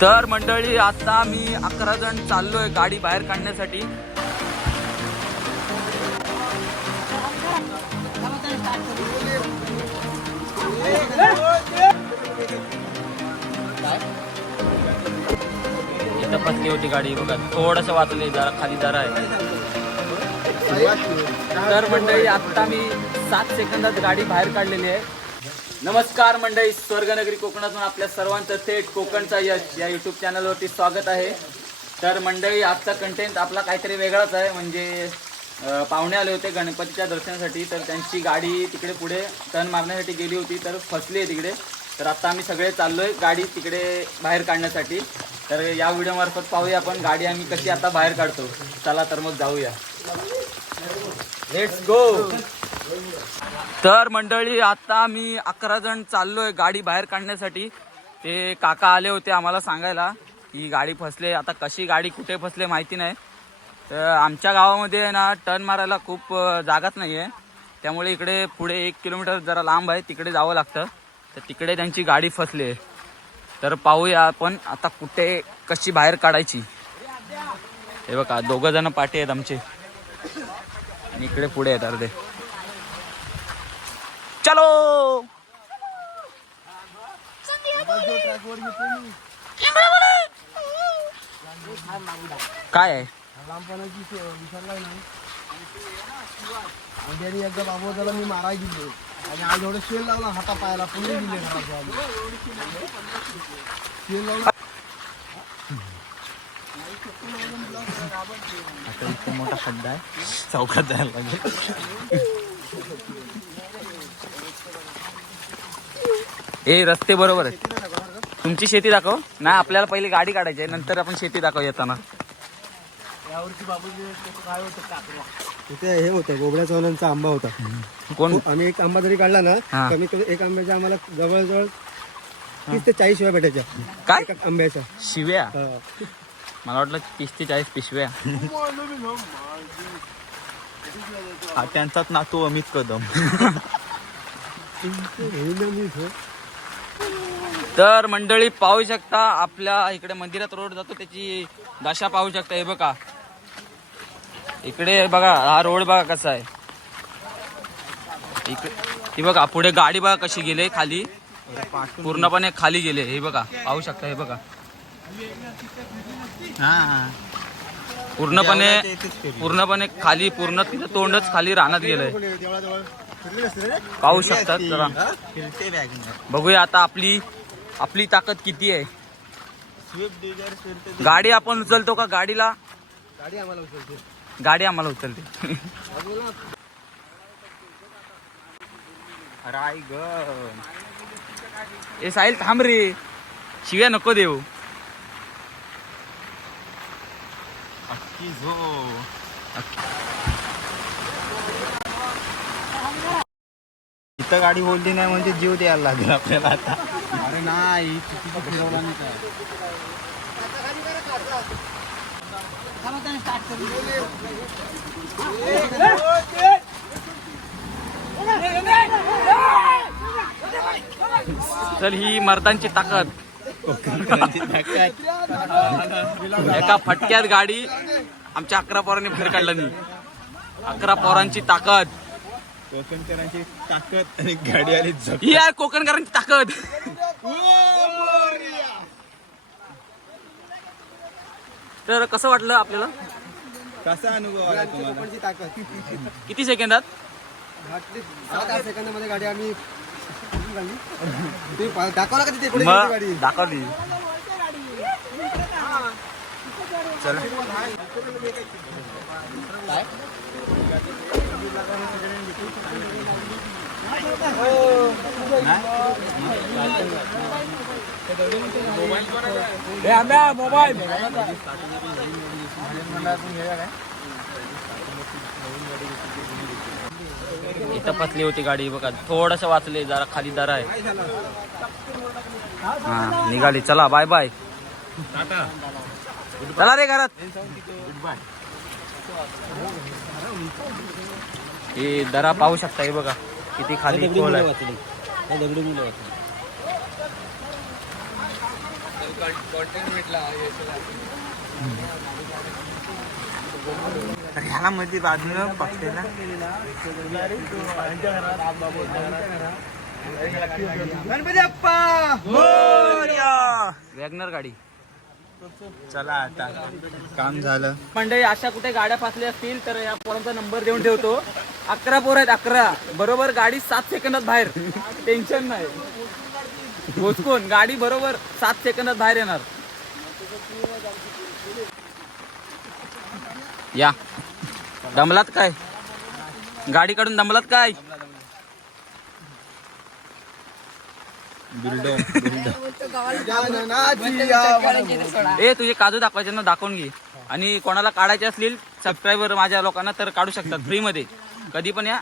तर मंडळी आता मी अकरा जण चाललोय गाडी बाहेर काढण्यासाठी. इथं फसली होती गाडी बघा. थोडस वाचली जरा खाली जरा आहे. तर मंडळी आता मी सात सेकंदात गाडी बाहेर काढलेली आहे. नमस्कार मंडळी स्वर्गनगरी कोकणातून आपल्या सर्वांचं थेट कोकणचा यश या युट्यूब चॅनलवरती स्वागत आहे. तर मंडळी आजचा कंटेंट आपला काहीतरी वेगळाच आहे. म्हणजे पाहुणे आले होते गणपतीच्या दर्शनासाठी तर त्यांची गाडी तिकडे पुढे टर्न मारण्यासाठी गेली होती तर फसली आहे तिकडे. तर आत्ता आम्ही सगळे चाललो आहे गाडी तिकडे बाहेर काढण्यासाठी. तर या व्हिडिओमार्फत पाहूया आपण गाडी आम्ही कशी आता बाहेर काढतो. चला तर मग जाऊया. लेट्स गो तर मंडळी आता मी अकरा जण चाललोय गाडी बाहेर काढण्यासाठी. ते काका आले होते आम्हाला सांगायला की गाडी फसले. आता कशी गाडी कुठे फसले माहिती नाही. तर आमच्या गावामध्ये आहे ना टर्न मारायला खूप जागाच नाही आहे त्यामुळे इकडे पुढे एक किलोमीटर जरा लांब आहे तिकडे जावं लागतं. तर तिकडे त्यांची गाडी फसली आहे. तर पाहूया आपण आता कुठे कशी बाहेर काढायची. हे बघा दोघं जण पाठी आहेत आमचे. आणि इकडे पुढे आहेत अर्धे. चलो। काय आहे? लांबपणाची विसरलाय नाही आणि त्यांनी एकदा बाबूला मी माराय दिले आणि आज एवढं शेल लावला हाता पायाला पुणे दिले शेल लावला आता इथे मोठा खड्डा आहे. चौकात जायला लागेल. ए रस्ते बरोबर आहेत. तुमची शेती दाखव. नाही आपल्याला पहिले गाडी काढायची आहे नंतर आपण शेती दाखव येताना. यावरची बाबूजी काय होतं काकरा तिथे हे होतं गोबड्या चव्हाणांचा आंबा होता. कोण? आम्ही एक आंबा जरी काढला ना हा. कमी कमी एक आंब्याच्या आम्हाला जवळजवळ तीस ते चाळीस शिवाय भेटायच्या. काय? आंब्याच्या. शिव्या? हा. मला वाटलं तीस ते चाळीस पिशव्या. हा त्यांचाच नातू अमित कदम. हे ना. तर मंडळी पाहू शकता आपल्या इकडे मंदिरात रोड जातो त्याची दशा पाहू शकता. हे बघा. इकडे बघा हा रोड बघा कसा आहे. इकडे हे बघा पुढे गाडी बघा कशी गेले खाली. पूर्णपणे खाली गेले हे बघा पाहू शकता हे बघा. हा पूर्णपणे पूर्णपणे खाली पूर्ण तिथं तोंडच खाली रानात गेलंय. पाहू शकतात बघूया आता आपली आपली ताकद किती आहे? गाडी आपण उचलतो का गाडीला? गाडी आम्हाला उचलते. गाडी आम्हाला उचलते. रायगड. ए साहिल थांब रे. शिव्या नको देऊ. अक्की झो इथं गाडी बोलली नाही म्हणजे जीव द्यायला लागेल आपल्याला आता. अरे नाही चुकीचं फिरवला नाही काय तर ही मर्दांची ताकद. एका फटक्यात गाडी आमच्या अकरा पोरांनी बाहेर काढलं नाही. अकरा पोरांची ताकद. कोकणकरांची ताकद आणि गाडी आली ही आहे कोकणकरांची ताकद. तर कसं वाटलं आपल्याला? कसा अनुभव आला तुम्हाला? कोकणची ताकद. किती सेकंदात घातली सात आठ सेकंदामध्ये गाडी आम्ही काढली. तुम्ही पा- दाखवला गेली मग गाडी? चला इथं फसली होती गाडी बघा थोडस वाचले जरा खाली जरा आहे. हा निघाली. चला बाय बाय चला रे घरात. हे दरा पाहू शकता हे बघा. किती खाली खोल आहे. ह्याला मध्ये बाजूला पकडे ना गणपती अप्पा! वॅगनर गाडी. चला आता. काम झालं. मंडळी अशा कुठे गाड्या फासल्या असतील तर या पोरांचा नंबर देऊन ठेवतो. अकरा पोर आहेत अकरा. बरोबर गाडी सात सेकंदात बाहेर. टेन्शन नाही. घोचकून गाडी बरोबर सात सेकंदात बाहेर येणार. या. दमलात काय? गाडी काढून दमलात काय? ए तुझे काजू दाखवायचे ना दाखवून घे. आणि कोणाला काढायचे असतील सबस्क्रायबर माझ्या लोकांना तर काढू शकतात फ्री मध्ये. कधी पण या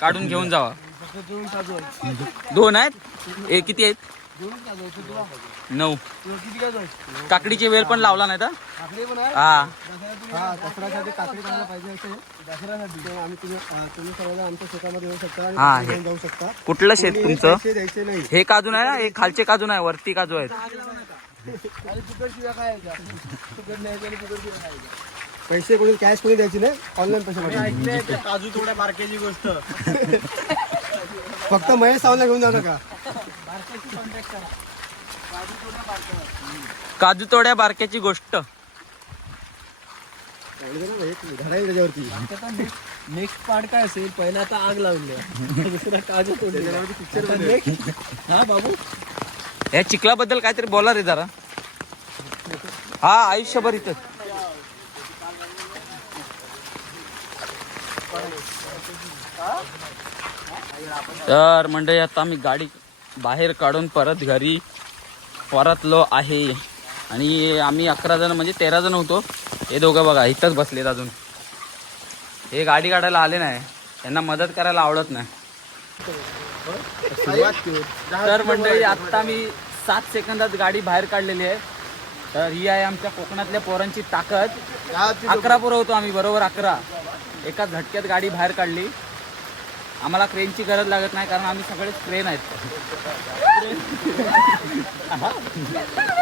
काढून घेऊन जावा. दोन आहेत? ए किती आहेत? नऊ. काकडीची वेल पण लावला नाही तर? काकडी पण आहे हा. हा दसऱ्यासाठी काकडी पाहिजे असेल दसऱ्यासाठी आम्ही तुम्ही आमच्या शेतामध्ये येऊ शकता आणि हा, काकडी हे. घेऊन जाऊ शकता कुठलं शेत कोणी तुमचं? पैसे द्यायचे नाही हे काजू नाही ना? हे खालचे काजू नाही वरती काजू आहेत. आणि फुकट शिवाय काय फुकट न्यायचं आणि फुकट शिवाय खायचं. पैसे कोणी कॅश कोणी द्यायचे नाही? ऑनलाईन पैसे पाठवायचे. काजू थोड्या बारकेची गोष्ट. फक्त महेश सावंतला घेऊन जाऊ नका. काजू तोड्या बारक्याची गोष्ट. नेक्स्ट पार्ट काय असेल? पहिला आता आग लावली दुसरा काजू तोडले हा बाबू? या चिखलाबद्दल काहीतरी बोला रे जरा. हा आयुष्यभर इथं. तर मंडळी आता आम्ही गाडी बाहेर काढून परत घरी परतलो आहे. आणि आम्ही अकरा जण म्हणजे तेरा जण होतो. हे दोघं बघा इथंच बसलेत अजून. हे गाडी काढायला आले नाही. त्यांना मदत करायला आवडत नाही. तर मंडळी आता मी सात सेकंदात गाडी बाहेर काढलेली आहे. तर ही आहे आमच्या कोकणातल्या पोरांची ताकद. अकरा पोरं होतो आम्ही बरोबर अकरा. एका झटक्यात गाडी बाहेर काढली. आम्हाला क्रेनची गरज लागत नाही कारण आम्ही सगळेच क्रेन आहेत.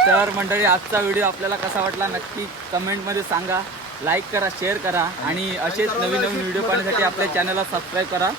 तर मंडळी आजचा व्हिडिओ आपल्याला कसा वाटला नक्की कमेंटमध्ये सांगा. लाईक करा शेअर करा आणि असेच नवीन नवीन व्हिडिओ पाहण्यासाठी आपल्या चॅनलला सबस्क्राईब करा.